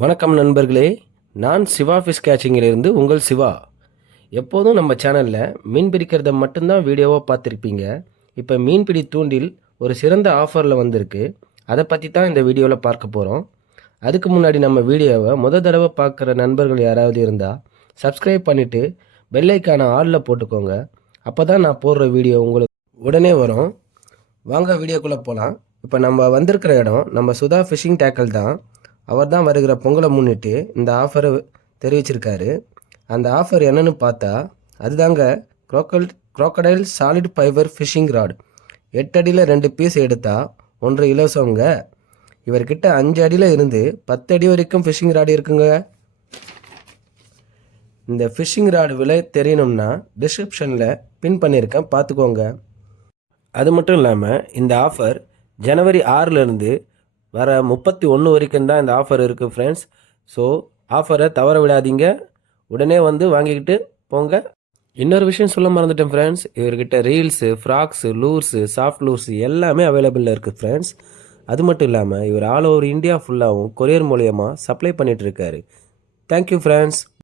வணக்கம் நண்பர்களே, நான் சிவா ஃபிஷ் கேச்சிங்கிலிருந்து உங்கள் சிவா. எப்போதும் நம்ம சேனலில் மீன் பிடிக்கிறத மட்டும்தான் வீடியோவாக பார்த்துருப்பீங்க. இப்போ மீன்பிடி தூண்டில் ஒரு சிறந்த ஆஃபரில் வந்திருக்கு. அதை பற்றி தான் இந்த வீடியோவில் பார்க்க போகிறோம். அதுக்கு முன்னாடி நம்ம வீடியோவை தடவை பார்க்குற நண்பர்கள் யாராவது இருந்தால் சப்ஸ்கிரைப் பண்ணிவிட்டு பெல்லைக்கான ஆளில் போட்டுக்கோங்க. அப்போ தான் நான் போடுற வீடியோ உங்களுக்கு உடனே வரும். வாங்க வீடியோக்குள்ளே போகலாம். இப்போ நம்ம வந்திருக்கிற இடம் நம்ம சுதா ஃபிஷிங் டேக்கல் தான். அவர் தான் வருகிற பொங்கலை முன்னிட்டு இந்த ஆஃபரை தெரிவிச்சிருக்காரு. அந்த ஆஃபர் என்னன்னு பார்த்தா அதுதாங்க crocodile solid fibre fishing rod. 8 அடியில் 2 பீஸ் எடுத்தால் 1 இலவசங்க. இவர்கிட்ட 5 அடியில் இருந்து 10 அடி வரைக்கும் ஃபிஷிங் ராடு இருக்குங்க. இந்த ஃபிஷிங் ராடு விலை தெரியணும்னா டிஸ்கிரிப்ஷனில் பின் பண்ணியிருக்கேன், பார்த்துக்கோங்க. அது மட்டும் இல்லாமல் இந்த ஆஃபர் ஜனவரி 6லேருந்து வர 31 வரைக்கும் தான் இந்த ஆஃபர் இருக்குது ஃப்ரெண்ட்ஸ். ஸோ ஆஃபரை தவற விடாதீங்க, உடனே வந்து வாங்கிக்கிட்டு போங்க. இன்னொரு விஷயம் சொல்ல மறந்துட்டேன் ஃப்ரெண்ட்ஸ், இவர்கிட்ட reels, frogs, lures, soft lures எல்லாமே அவைலபிளில் இருக்குது ஃப்ரெண்ட்ஸ். அது மட்டும் இல்லாமல் இவர் ஆல் ஓவர் இந்தியா ஃபுல்லாகவும் கொரியர் மூலயமா சப்ளை பண்ணிகிட்ருக்காரு. Thank you friends.